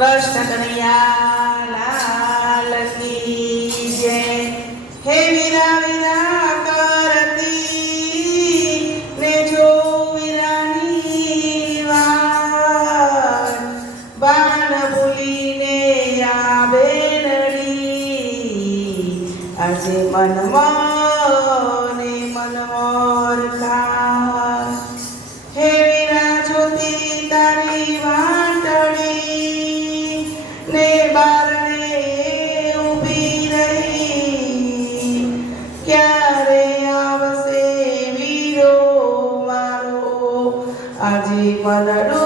કૃષ્ણ કનૈયા ક્યારે આવશે વીરો મારો આજે મનડું